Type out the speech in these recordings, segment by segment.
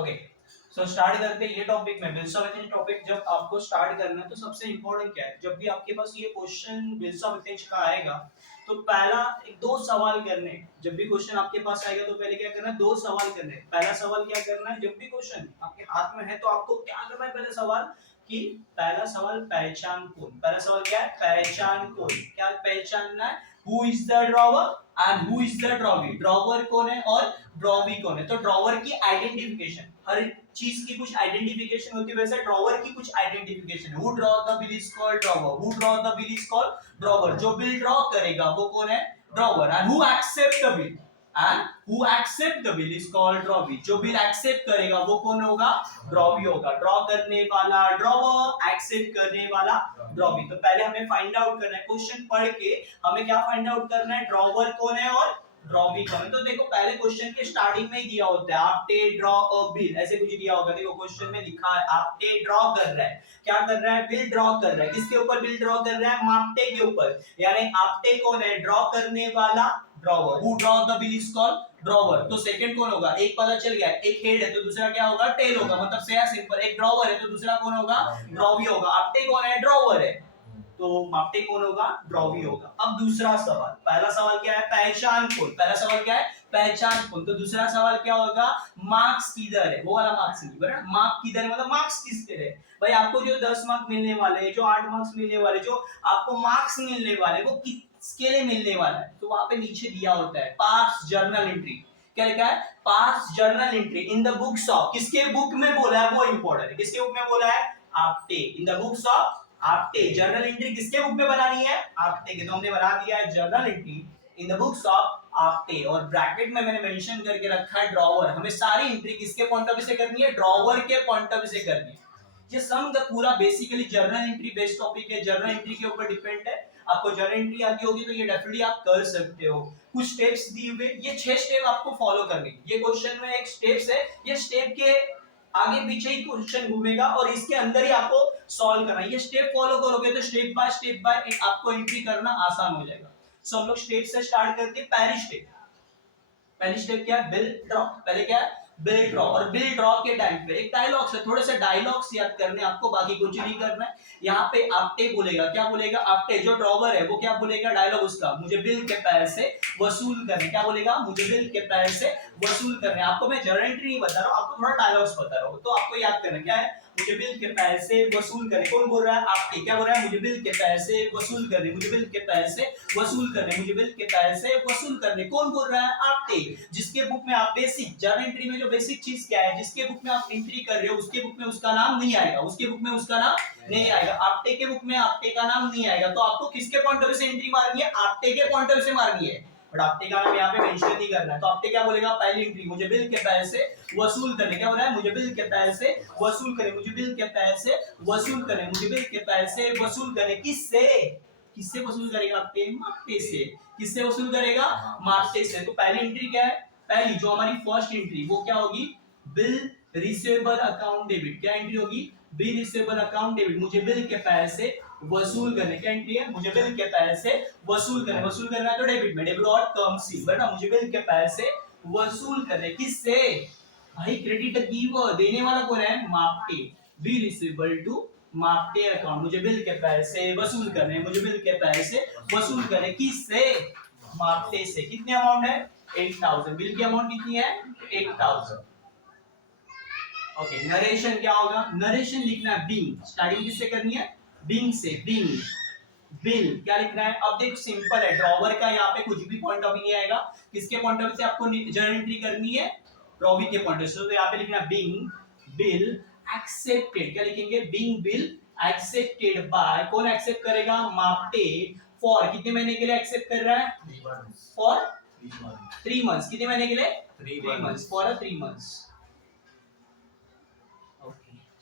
Okay, so start करते हैं ये टॉपिक में। बिल्स ऑफ एथेंस टॉपिक जब आपको स्टार्ट करना है तो सबसे इंपॉर्टेंट क्या है, जब भी आपके पास ये क्वेश्चन बिल्स ऑफ एथेंस का आएगा तो पहला एक दो सवाल करने। जब भी क्वेश्चन आपके पास आएगा तो पहले क्या करना है, दो सवाल करने। पहला सवाल क्या करना है, जब भी क्वेश्चन आपके हाथ में है तो आपको क्या करना है, पहले सवाल कि पहला सवाल पहचान कौन। पहला सवाल क्या है, पहचान कौन। क्या पहचानना है, who is the drawer and who is the drawee. Drawer कौन है और ड्रॉवी कौन है। तो ड्रॉवर की आइडेंटिफिकेशन, हर चीज की कुछ आइडेंटिफिकेशन होती है, वैसे ड्रॉवर की कुछ identification. Who draw the bill is called drawer, who draw the bill is called drawer. जो बिल ड्रॉ करेगा वो कौन है, drawer. And who accept the bill and who accept the bill is called drawee. जो bill accept करेगा वो कौन होगा, ड्रॉवी होगा। ड्रॉ करने वाला ड्रॉवर, एक्सेप्ट करने वाला ड्रॉवी। तो पहले हमें फाइंड आउट करना है, क्वेश्चन पढ़ के हमें क्या फाइंड आउट करना है, ड्रॉवर कौन है और ड्रॉवी कौन है। तो देखो पहले क्वेश्चन के स्टार्टिंग में ही दिया होता है, आपटे ड्रॉ अ बिल, ऐसे कुछ दिया होगा। देखो क्वेश्चन में लिखा है आपटे ड्रॉ कर रहा है, क्या कर रहा है, बिल ड्रॉ कर रहा है। किसके ऊपर बिल ड्रॉ कर रहा है, मापटे के ऊपर। यानी आपटे कौन है, ड्रॉ करने वाला drawer. Who draw the bill is called drawer. तो सेकंड कौन होगा, एक पता चल गया, एक हेड है तो दूसरा क्या होगा, टेल होगा। मतलब से सिंपल, एक ड्रॉवर है तो दूसरा कौन होगा, ड्रॉवी होगा। आपटे कौन है, ड्रॉवर है, तो मापटे कौन होगा, ड्रॉवी होगा। अब दूसरा सवाल, पहला सवाल क्या है, पहचान कौन। पहला सवाल क्या है, पहचान कौन। तो दूसरा सवाल क्या होगा, मार्क्स किधर है, वो वाला मार्क्स नहीं, बराबर। मार्क किधर है मतलब मार्क्स किसके है। भाई आपको जो 10 मार्क मिलने वाले हैं, जो 8 मार्क्स मिलने वाले, जो आपको मार्क्स मिलने वाले, वो किसके लिए मिलने वाला है। तो वहां पे नीचे दिया होता है पास जर्नल एंट्री। क्या लिखा है, पास journal entry in the books of. किसके बुक में बोला है वो इंपॉर्टेंट है, किसके बुक में बोला है, Apte. In the books of Apte. Journal entry किसके बुक में बनानी है, आपटे के। तो हमने बना दिया है journal entry in the books of Apte, और ब्रैकेट में मैंने मेंशन करके रखा है ड्रॉवर। हमें सारी एंट्री किसके पॉइंट ऑफ व्यू से करनी है, ड्रॉवर के पॉइंट ऑफ व्यू से करनी है। ये सम द पूरा basically journal entry based topic है, जर्नल एंट्री के ऊपर डिपेंड है। आपको जर्नल एंट्री आती होगी तो ये डेफिनेटली आप कर सकते हो। कुछ स्टेप्स दिए हुए, ये 6 स्टेप आपको फॉलो करने। ये क्वेश्चन में एक स्टेप्स है, ये स्टेप के आगे पीछे ही क्वेश्चन घूमेगा और इसके अंदर ही आपको सॉल्व करना है। ये स्टेप फॉलो करोगे तो स्टेप बाय आपको एंट्री करना आसान हो जाएगा। सो हम लोग स्टेप से स्टार्ट करते हैं। पहली स्टेप क्या है, बिल ड्रॉ। पहले क्या है, बिल ड्रॉ। और बिल ड्रॉ के टाइम पे एक डायलॉग से, थोड़े से डायलॉग्स याद करने आपको, बाकी कुछ नहीं करना है। यहाँ पे आपटे बोलेगा, क्या बोलेगा, आपटे जो ड्रॉवर है वो क्या बोलेगा, डायलॉग उसका, मुझे बिल के पैसे वसूल करने। क्या बोलेगा, मुझे बिल के पैसे वसूल करने। आपको मैं जर्नल एंट्री नहीं बता रहा हूँ, आपको थोड़ा डायलॉग्स बता रहा हूँ, तो आपको याद करना क्या है, मुझे बिल के पैसे वसूल करने। कौन बोल रहा है, आपटे। क्या बोल रहा है, मुझे बिल के पैसे वसूल करने, मुझे बिल के पैसे वसूल करने, मुझे बिल के पैसे वसूल करने। कौन बोल रहा है, आपटे। जिसके बुक में आप बेसिक जर्नल एंट्री में जो बेसिक चीज क्या है, जिसके बुक में आप एंट्री कर रहे हो उसके बुक में उसका नाम नहीं आएगा, उसके बुक में उसका नाम नहीं आएगा। आपटे के बुक में आपटे का नाम नहीं आएगा। तो आपको किसके पॉइंट ऑफ व्यू से एंट्री मारनी है, आपटे के पॉइंट ऑफ व्यू से मारनी है, बट आपटे का नाम यहाँ पे मेंशन नहीं करना है। तो आपटे क्या बोलेगा, पहली एंट्री, मुझे बिल के पैसे वसूल करने। क्या बोल रहा है, मुझे बिल के पैसे वसूल करने, मुझे बिल के पैसे वसूल करने, मुझे बिल के पैसे वसूल करने। किससे, किससे वसूल करेगा, आपटे, मार्क्टे से। किससे वसूल करेगा, मार्क्टे से। तो पहली एंट्री क्या है, पहली जो हमारी फर्स्ट एंट्री वो क्या होगी, बिल रिसीवेबल अकाउंट डेबिट। क्या एंट्री होगी, बिल रिसीवेबल अकाउंट डेबिट। मुझे बिल के पैसे वसूल करने। क्या एंट्री है, मुझे बिल के पैसे वसूल करने। वसूल करना है तो डेबिट में, डेबिट और कम सी, बराबर। मुझे बिल के पैसे वसूल करने, किससे, भाई क्रेडिट गिवर, देने वाला कौन है, मार्क्टे। बिल रिसीवेबल टू मार्क्टे अकाउंट। मुझे बिल के पैसे वसूल करने, मुझे बिल के पैसे वसूल करने, किससे, मार्क्टे से। कितने अमाउंट है, 8000। बिल की अमाउंट कितनी है, 8000। ओके, नरेशन क्या होगा, नरेशन लिखना है बिंग। स्टार्टिंग किससे करनी है, बिंग से। बिंग बिल क्या लिखना है। अब देखो सिंपल है, ड्रॉवर का यहाँ पे कुछ भी पॉइंट ऑफ व्यू नहीं आएगा। किसके पॉइंट ऑफ व्यू से आपको जर्नल एंट्री करनी है, ड्रॉवी के पॉइंट ऑफ व्यू से। तो यहाँ पे लिखना बिंग बिल एक्सेप्टेड। क्या लिखेंगे, बिंग बिल एक्सेप्टेड बाय, कौन एक्सेप्ट करेगा, मार्क्टे। फॉर कितने महीने के लिए एक्सेप्ट कर रहा है, फॉर 3 मंथ्स। कितने महीने के लिए, 3 मंथ्स, फॉर 3 मंथ्स।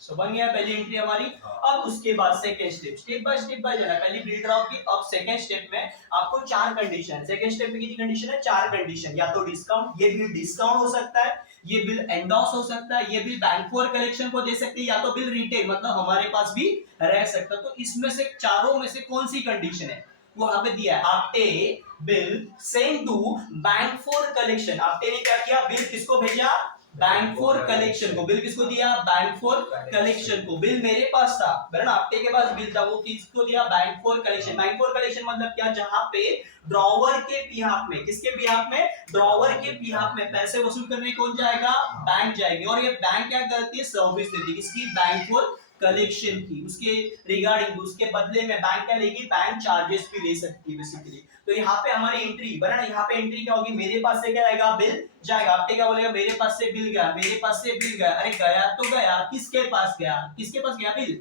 सो बन गया पहली एंट्री हमारी। अब उसके बाद सेकंड स्टेप, स्टेप बाय जाना। पहली बिल ड्रॉ की, अब सेकंड स्टेप में आपको 4 कंडीशन। सेकंड स्टेप में कितनी कंडीशन है, 4 कंडीशन। या तो डिस्काउंट, ये बिल डिस्काउंट हो सकता है, ये बिल एंडोस हो सकता है, ये बिल बैंक फॉर कलेक्शन को दे सकते हैं, या तो बिल रिटेल मतलब हमारे पास भी रह सकता है। तो इसमें से चारों में से कौन सी कंडीशन है, वो यहाँ पे दिया है। Apte bill send to bank for collection. Apte ने क्या किया, बिल किसको भेजा, बैंक फॉर कलेक्शन को। बिल किसको दिया? बैंक फॉर कलेक्शन को। बिल मेरे पास था, बराबर, आपके के पास बिल था, वो किसको दिया? Bank for collection. Bank for collection मतलब क्या? जहां पे ड्रॉवर के बिहाफ में, किसके बिहाफ में? ड्रॉवर के बिहाफ में पैसे वसूल करने कौन जाएगा? बैंक जाएंगे। और ये बैंक क्या करती है? सर्विस देती है। किसकी? बैंक फॉर कलेक्शन की। उसके रिगार्डिंग, उसके बदले में बैंक क्या लेगी? बैंक चार्जेस भी ले सकती है बेसिकली। तो यहाँ पे हमारी एंट्री, बराबर, यहाँ पे एंट्री क्या होगी? मेरे पास से क्या आएगा? बिल जाएगा। आपके क्या बोलेगा? मेरे पास से बिल गया, मेरे पास से बिल गया। अरे गया तो गया, किसके पास गया? किसके पास गया बिल?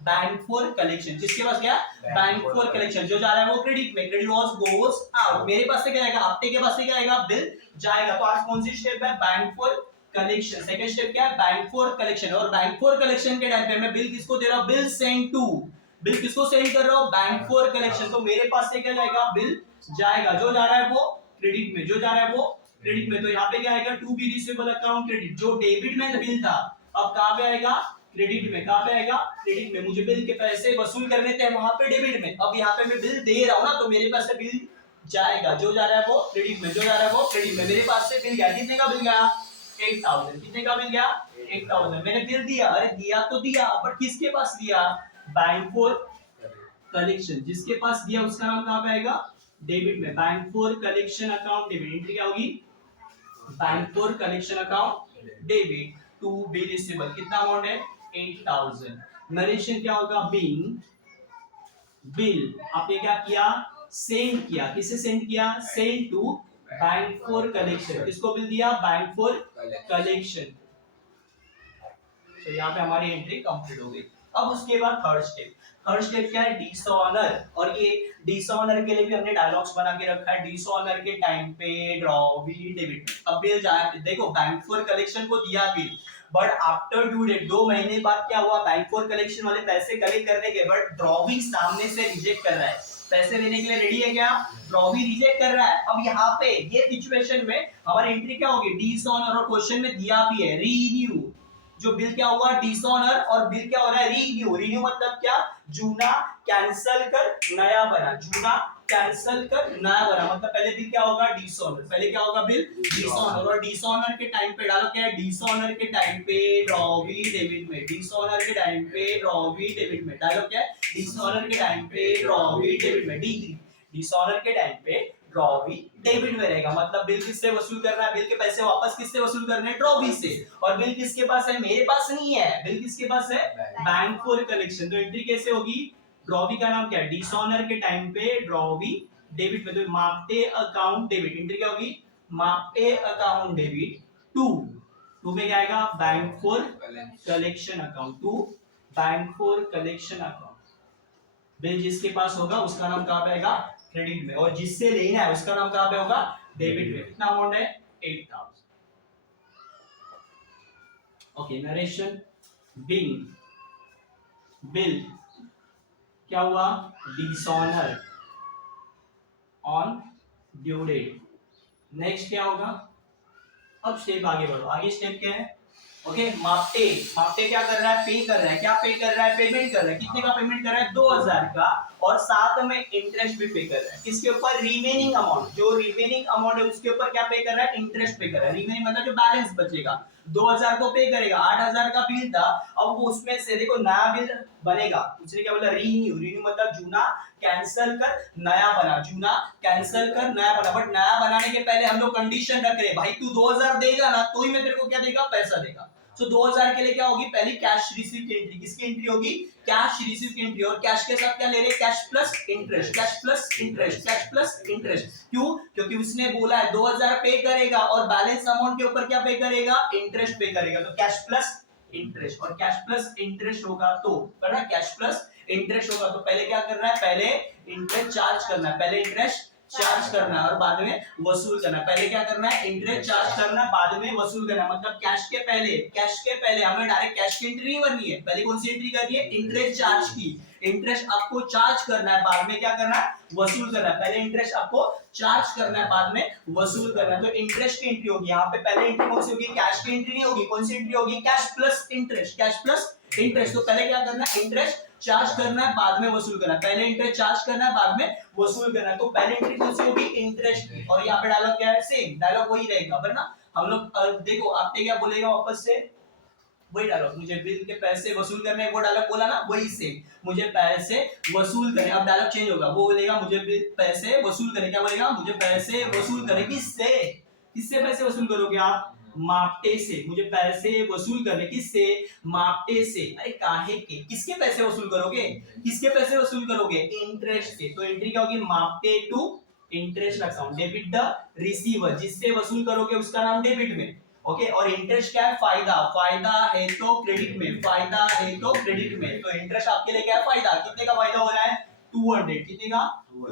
Bank for collection. किसके पास गया? Bank for collection. जो जा रहा है वो क्रेडिट में, क्रेडिट वॉज गोस आउट। मेरे पास से क्या आएगा? आपके के पास से क्या आएगा? बिल जाएगा। तो आज कौन सी स्टेप है? Bank for collection. Second step क्या है? Bank for collection. और बैंक फॉर कलेक्शन के टाइम पे मैं बिल किसको दे रहा हूं? Bill send to. बिल किसको सेंड कर रहा हूं? Bank for collection. तो मेरे पास से क्या जाएगा? बिल जाएगा। जो जा रहा है वो क्रेडिट में, जो जा रहा है वो क्रेडिट में। तो यहाँ पे क्या आएगा? To B receivable account credit. जो डेबिट में बिल था, अब कहां पे आएगा? क्रेडिट में। कहां पे आएगा? क्रेडिट में। मुझे बिल के पैसे वसूल करने थे वहां पे डेबिट में, अब यहाँ पे मैं बिल दे रहा हूं ना, तो मेरे पास से बिल जाएगा। जो जा रहा है वो क्रेडिट में, जो जा रहा है वो क्रेडिट में। मेरे पास से बिल गया, कितने का बिल गया? 8000। कितने का बिल गया? 8000। मैंने बिल दिया, अरे दिया तो दिया, बट किसके पास दिया? Bank for collection. जिसके पास दिया उसका नाम कहां पे आएगा? डेबिट में। Bank for collection account debit. Entry क्या होगी? Bank for collection account debit to B receivable. कितना अमाउंट है? 8000। नरेशन क्या होगा? बीइंग बिल आपने क्या किया? सेंड किया। किसे सेंड किया? Send to bank for collection. किसको बिल दिया? Bank for collection. तो यहाँ पे हमारी एंट्री कंप्लीट हो गई। अब उसके बाद थर्ड स्टेप। थर्ड स्टेप क्या है? डिसऑनर। और ये डिसऑनर के लिए भी हमने डायलॉग्स बना के रखा है। डिसऑनर के टाइम पे ड्रॉ भी डेबिट। अब बिल जाए, देखो बैंक फॉर कलेक्शन को दिया bill, but after due date 2 महीने बाद क्या हुआ? बैंक फॉर कलेक्शन वाले पैसे कलेक्ट करने के, बट ड्रॉवी सामने से रिजेक्ट कर रहा है। पैसे देने के लिए रेडी है क्या? ड्रॉवी रिजेक्ट कर रहा है। अब यहाँ पे ये सिचुएशन में हमारी एंट्री क्या होगी? डिसऑनर। और क्वेश्चन में दिया भी है रीन्यू। जो बिल क्या हुआ? डिसऑनर। और बिल क्या हो रहा है? रीन्यू। रीन्यू मतलब क्या? जूना कैंसल कर नया बना। जूना कैंसल कर नया बना मतलब पहले बिल क्या होगा? डिसऑनर। पहले क्या होगा? Bill dishonour. और डिसऑनर के टाइम पे डालो क्या है? डिसऑनर के टाइम पे ड्रॉवी डेबिट में। डिसऑनर के टाइम पे ड्रॉवी डेबिट में। डालो क्या है? डिसऑनर के टाइम पे ड्रॉवी डेबिट में। डी डिसऑनर के टाइम पे ड्रॉवी डेबिट में रहेगा। मतलब बिल किससे वसूल करना है? बिल के पैसे वापस किससे वसूल करने हैं? ड्रॉवी से। और बिल किसके पास है? मेरे पास नहीं है। बिल किसके पास है? Bank for collection. तो एंट्री कैसे होगी? ड्रॉवी का नाम क्या है? डिसऑनर के टाइम पे ड्रॉवी डेबिट में। तो मापते अकाउंट डेबिट। एंट्री क्या होगी? मापते अकाउंट डेबिट टू टू में क्या आएगा? Bank for collection account. To bank for collection account. Bill जिसके पास होगा उसका नाम कहां पे आएगा? क्रेडिट में। और जिससे लेना है उसका नाम कहां पे होगा? डेबिट में। कितना अमाउंट है? 8000। ओके, नरेशन बिल बिल क्या हुआ? Dishonour on due date. Next क्या होगा? अब स्टेप आगे बढ़ो। आगे स्टेप क्या है? ओके, मापटे। मापटे क्या कर रहा है? पे कर रहा है। क्या पे कर रहा है? पेमेंट कर रहा है। कितने का पेमेंट कर रहा है? 2000 का। और साथ में इंटरेस्ट भी पे कर रहा है। किसके ऊपर? Remaining amount. जो रिमेनिंग अमाउंट है उसके ऊपर क्या पे कर रहा है? इंटरेस्ट पे कर रहा है। रिमेनिंग मतलब जो बैलेंस बचेगा 2000 को पे करेगा। 8000 का बिल था, अब वो उसमें से देखो नया बिल बनेगा। उसने क्या बोला? रीन्यू। रीन्यू मतलब जूना कैंसिल कर नया बना। जूना कैंसिल कर नया बना। बट नया बनाने के पहले हम लोग कंडीशन रख रहे हैं, भाई तू 2000 देगा ना तो ही मैं तेरे को क्या देगा? पैसा देगा। तो 2000 के लिए क्या होगी? पहली कैश रिसीव की एंट्री। किसकी एंट्री होगी? कैश रिसीव की एंट्री। और कैश के साथ क्या ले रहे हैं? Cash plus interest. Cash plus interest. Cash plus interest. क्यों? क्योंकि उसने बोला है 2000 पे करेगा और बैलेंस अमाउंट के ऊपर क्या पे करेगा? इंटरेस्ट पे करेगा। तो कैश प्लस इंटरेस्ट। और कैश प्लस इंटरेस्ट होगा तो करना, कैश प्लस इंटरेस्ट होगा तो पहले क्या करना है? पहले इंटरेस्ट चार्ज करना है। पहले इंटरेस्ट चार्ज करना है और बाद में वसूल करना है। पहले क्या करना है? इंटरेस्ट चार्ज करना है, बाद में वसूल करना है। मतलब कैश के पहले हमें डायरेक्ट कैश की एंट्री नहीं करनी है। पहले कौन सी एंट्री करनी है? इंटरेस्ट चार्ज की। इंटरेस्ट आपको चार्ज करना है, बाद में क्या करना है? वसूल करना है। पहले इंटरेस्ट आपको चार्ज करना है, बाद में वसूल करना है। तो इंटरेस्ट की एंट्री होगी यहाँ पे। पहले एंट्री कौन सी होगी? कैश की एंट्री नहीं होगी। कौन सी एंट्री होगी? Cash plus interest. Cash plus interest. तो पहले क्या करना है? इंटरेस्ट चार्ज करना है, बाद में वसूल करना है। पहले इंटरेस्ट चार्ज करना है, बाद में वसूल करना है। तो पहले एंट्री कौन सी होगी? इंटरेस्ट की। और यहाँ पे डायलॉग क्या है? सेम डायलॉग वही रहेगा, वरना हम लोग देखो आपने क्या बोलेगा वापस से वही डायलॉग, मुझे बिल के पैसे वसूल करने, वो डायलॉग बोला ना वही सेम, मुझे पैसे वसूल करने। अब डायलॉग चेंज होगा, वो बोलेगा मुझे पैसे वसूल करने, क्या बोलेगा, मुझे पैसे वसूल करने। किससे, किससे पैसे वसूल करोगे आप, मापटे से। मुझे पैसे वसूल करने, किससे, मापटे से। अरे काहे के, किसके पैसे वसूल करोगे, किसके पैसे वसूल करोगे, इंटरेस्ट के। तो एंट्री क्या होगी, मापटे to interest account, debit the receiver, जिससे वसूल करोगे उसका नाम डेबिट में। ओके, और इंटरेस्ट क्या है, फायदा, फायदा है तो क्रेडिट में, फायदा है तो क्रेडिट में। तो इंटरेस्ट आपके लिए क्या है, फायदा। कितने का फायदा हो रहा है, 200, कितने का,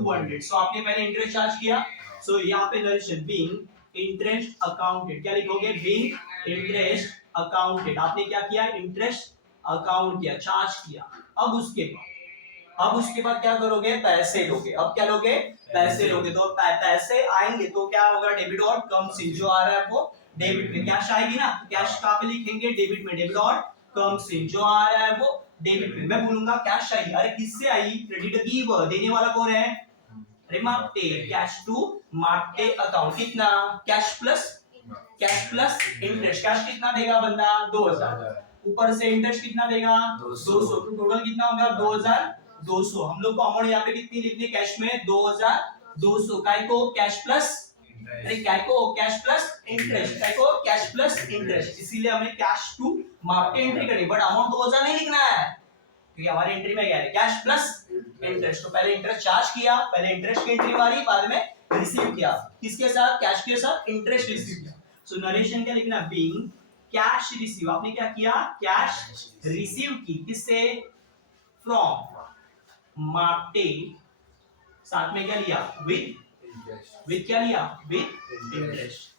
200। सो आपने पहले इंटरेस्ट चार्ज किया। सो यहाँ पे नरेशन बीइंग इंटरेस्ट अकाउंटेड, क्या लिखोगे, बीइंग इंटरेस्ट अकाउंटेड। आपने क्या किया, इंटरेस्ट अकाउंट किया, चार्ज किया। अब उसके बाद क्या करोगे, पैसे लोगे। अब क्या लोगे, पैसे लोगे। तो पैसे आएंगे तो क्या होगा, डेबिट और कम्स इन, जो आ रहा है वो डेबिट में। कैश आएगी ना, कैश कहां पे लिखेंगे, डेबिट में। डेबिट और कम्स इन, जो आ रहा है वो डेबिट में। मैं बोलूंगा कैश आई, अरे किससे आई, क्रेडिट गिवर, देने वाला कौन है, अरे मार्टे, कैश टू मार्टे अकाउंट। कितना, कैश प्लस इंटरेस्ट। कैश कितना देगा बंदा, 2000, ऊपर से इंटरेस्ट कितना देगा, 200। तो टोटल कितना होगा, 2200। हम लोग को अमाउंट यहाँ पे कितनी लिखनी है, कैश में 2200। काय को कैश प्लस, अरे काय को कैश प्लस इंटरेस्ट, काय को कैश प्लस इंटरेस्ट, इसीलिए हमें कैश टू मार्क के एंट्री करनी, बट अमाउंट 2000 नहीं लिखना है, क्योंकि हमारी एंट्री में क्या है, कैश प्लस इंटरेस्ट। तो पहले इंटरेस्ट चार्ज किया, पहले इंटरेस्ट की एंट्री मारी, बाद में रिसीव किया, किसके साथ, कैश के साथ, इंटरेस्ट रिसीव किया। सो नरेशन क्या लिखना, बीइंग कैश रिसीव, आपने क्या किया, कैश रिसीव की, किससे, फ्रॉम मार्टे, साथ में क्या लिया, विद क्या लिया, विद इंटरेस्ट।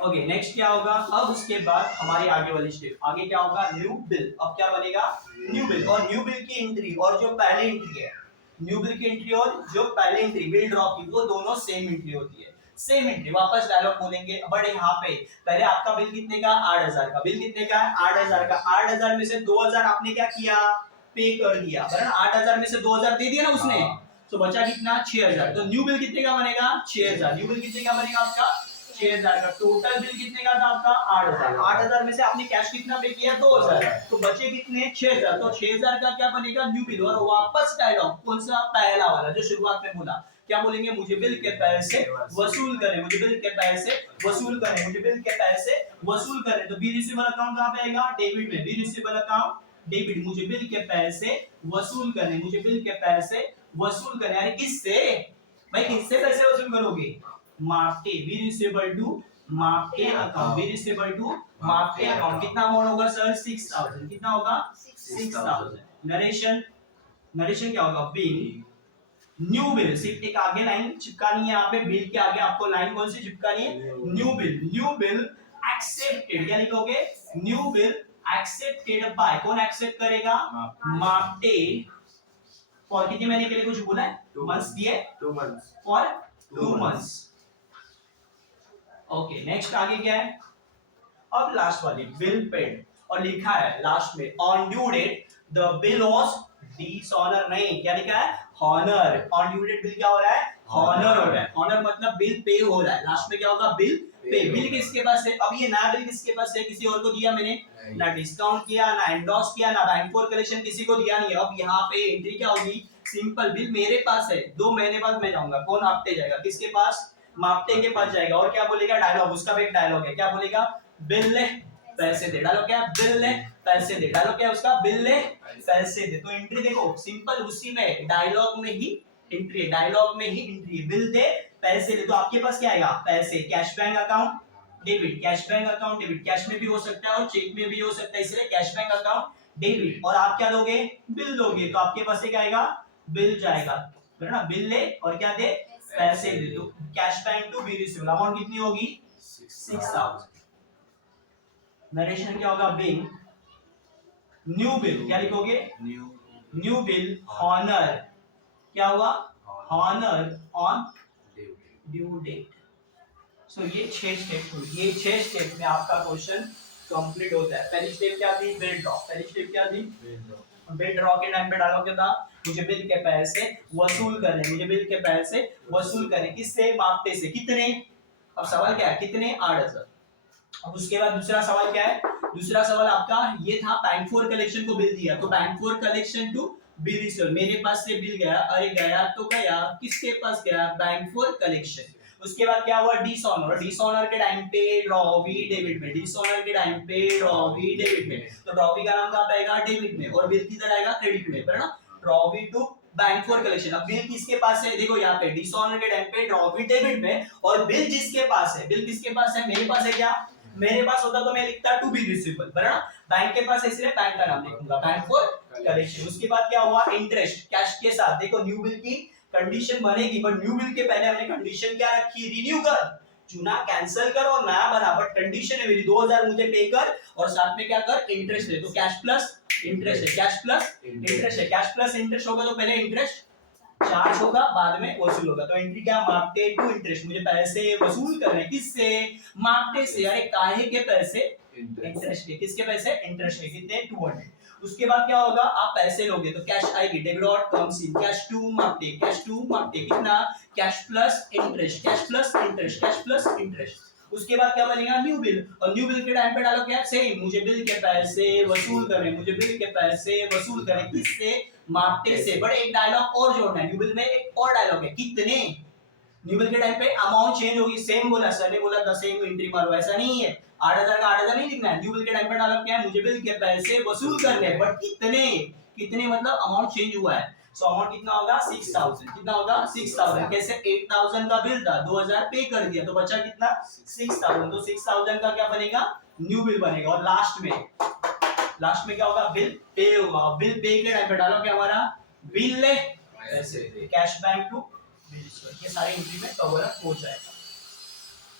ओके, नेक्स्ट क्या होगा, अब उसके बाद हमारी आगे वाली स्टेप, आगे क्या होगा, न्यू बिल। अब क्या बनेगा, न्यू बिल। और न्यू बिल की एंट्री और जो पहले एंट्री है, न्यू बिल की एंट्री और जो पहले एंट्री बिल ड्रॉ की, वो दोनों सेम एंट्री होती है, सेम एंट्री। वापस डायलॉग बोलेंगे, बट यहाँ पे पहले आपका बिल कितने का, 8000 का। बिल कितने का है, 8000 का। 8000 में से 2000 आपने क्या किया, पे कर दिया, बराबर। 8000 में से 2000 दे दिया ना उसने, तो बचा कितना, 6000। तो न्यू बिल कितने का बनेगा, 6000। न्यू बिल कितने का बनेगा आपका, 6000 का। टोटल बिल कितने का था आपका, 8000। 8000 में से आपने कैश कितना पे किया, 2000, तो बचे कितने, 6000। तो 6000 का क्या बनेगा, न्यू बिल। और वापस डायलॉग कौन सा, पहला वाला जो शुरुआत में बोला, क्या बोलेंगे, मुझे बिल के पैसे वसूल करें, मुझे बिल के पैसे वसूल करें, मुझे बिल के पैसे वसूल करें। तो बी रिसीवेबल अकाउंट कहां पे आएगा, डेबिट में। बी रिसीवेबल अकाउंट डेबिट, मुझे बिल के पैसे वसूल करें, मुझे बिल के पैसे वसूल करें। अरे किससे भाई, किससे पैसे वसूल करोगे, मार्के, बी रिसीवेबल टू मार्के अकाउंट, बी रिसीवेबल टू मार्के अकाउंट। कितना अमाउंट होगा सर, 6000। कितना होगा, 6000। नरेशन, नरेशन क्या होगा, बिल न्यू बिल। सिर्फ एक आगे लाइन चिपकानी है, यहाँ पे बिल के आगे आपको लाइन कौन सी चिपकानी है, new bill. New bill accepted, क्या लिखोगे, न्यू बिल एक्सेप्टेड बाय, कौन एक्सेप्ट करेगा, मार्टे। फॉर कितने महीने के लिए कुछ बोला है, मंथ्स दिए, 2 months, for 2 months. Okay, next आगे क्या है, अब लास्ट वाली बिल पेड, और लिखा है लास्ट में on due date the bill was dishonour, नहीं क्या लिखा है, honour. On due date bill क्या हो रहा है, हॉनर हो रहा है। हॉनर मतलब बिल पे हो रहा है, लास्ट में क्या होगा, बिल पे। बिल किसके पास है, अब ये नया बिल किसके पास है, किसी और को दिया मैंने, ना डिस्काउंट किया, ना एंडोर्स किया, ना बैंक फॉर कलेक्शन, किसी को दिया नहीं है। अब यहाँ पे एंट्री क्या होगी, सिंपल, बिल मेरे पास है, 2 महीने बाद मैं जाऊंगा, कौन, मापटे जाएगा, किसके पास, मापटे के पास जाएगा। और क्या बोलेगा, डायलॉग, उसका भी एक डायलॉग है, क्या बोलेगा, बिल ले पैसे दे, डालो क्या, बिल ले पैसे दे, डालो क्या उसका, बिल ले पैसे दे। तो एंट्री देखो सिंपल, उसी में डायलॉग में ही एंट्री है, डायलॉग में ही एंट्री है, बिल दे पैसे दे। तो आपके पास क्या आएगा, पैसे, cash bank account debit, cash bank account debit, cash में भी हो सकता है और चेक में भी हो सकता है, इसलिए कैश बैंक अकाउंट डेबिट। और आप क्या लोगे, बिल लोगे, तो आपके पास क्या आएगा, बिल जाएगा, है ना, बिल ले और क्या दे, पैसे दे। तो cash bank to B receivable, amount कितनी होगी, 6000। नरेशन क्या होगा, बिल न्यू बिल, क्या लिखोगे, न्यू बिल हॉनर, क्या हुआ, हॉनर ऑन ड्यू डेट। सो ये 6 स्टेप हुई, ये 6 स्टेप में आपका क्वेश्चन कंप्लीट होता है। पहली स्टेप क्या थी, बिल ड्रॉ। पहली स्टेप क्या थी, बिल ड्रॉ के टाइम पे डालो क्या था, मुझे बिल के पैसे वसूल करने, मुझे बिल के पैसे वसूल करने, किससे, मापटे से। कितने, अब सवाल क्या है, कितने 8,000। अब उसके बाद दूसरा सवाल क्या है, दूसरा सवाल आपका ये था बैंक फॉर कलेक्शन को बिल दिया, तो bank for collection to bill receiver, मेरे पास से बिल गया, अरे गया तो गया, किसके पास गया, बैंक फॉर कलेक्शन। उसके बाद क्या हुआ, डिसऑनर, डिसऑनर के टाइम पे रॉवी डेबिट में, डिसऑनर के टाइम पे रॉवी डेबिट में, तो रॉवी का नाम कहां आएगा, डेबिट में, और बिल किधर आएगा, क्रेडिट में, है ना। रॉवी टू बैंक फॉर कलेक्शन, अब बिल किसके पास है, देखो यहाँ पे डिसऑनर के टाइम पे रॉवी डेबिट में, और बिल जिसके पास है, बिल किसके पास है, मेरे पास है क्या, मेरे पास होता तो मैं लिखता टू बी रिसीवेबल, बराबर। बैंक के पास है इसलिए बैंक का नाम लिखूंगा, बैंक फॉर कलेक्शन। उसके बाद क्या हुआ, इंटरेस्ट कैश के साथ। देखो न्यू बिल की कंडीशन बनेगी, बट न्यू बिल के पहले हमने कंडीशन क्या रखी, रिन्यू कर, चुना कैंसिल कर और नया बना, बट कंडीशन है मेरी 2000 मुझे पे कर और साथ में क्या कर, इंटरेस्ट दे, तो कैश प्लस इंटरेस्ट है, कैश प्लस इंटरेस्ट है, कैश प्लस इंटरेस्ट होगा तो पहले इंटरेस्ट चार्ज होगा, बाद में वसूल होगा, तो एंट्री क्या, मार्कटे टू इंटरेस्ट, मुझे पैसे वसूल करने, किससे, मार्कटे से, अरे काहे के पैसे, इंटरेस्ट के, किसके पैसे, इंटरेस्ट के, कितने 200। उसके बाद क्या होगा, आप पैसे लोगे तो कैश आएगी, debit that comes in, cash to मार्कटे, कैश टू मार्कटे कितना, cash plus interest, cash plus interest, cash plus interest. उसके बाद क्या बनेगा, न्यू बिल, और न्यू बिल के टाइम पे डालो क्या, सेम, मुझे बिल के पैसे वसूल करने, मुझे बिल के पैसे वसूल करने, किससे, मार्कटे से। बट एक डायलॉग और जोड़ना है, न्यू बिल में एक और डायलॉग है, कितने, न्यू बिल के टाइम पे अमाउंट चेंज होगी, सेम बोला सर ने, बोला था सेम एंट्री मारो, ऐसा नहीं है, 8,000 का 8,000 नहीं लिखना है, न्यू बिल के टाइम पे डालो क्या है, मुझे बिल के पैसे वसूल करने, बट कितने, कितने मतलब अमाउंट चेंज हुआ है, सो अमाउंट कितना होगा, 6,000, कितना होगा, 6,000, कैसे, 8,000 का बिल था, 2,000 पे कर दिया, तो बचा कितना, 6,000, तो 6,000 का क्या बनेगा, न्यू बिल बनेगा। और लास्ट में क्या होगा, बिल पे होगा, बिल पे के टाइम पे डालो क्या हमारा, बिल ले ऐसे कैश बैंक टू, ये सारे एंट्री में कवर हो जाएगा।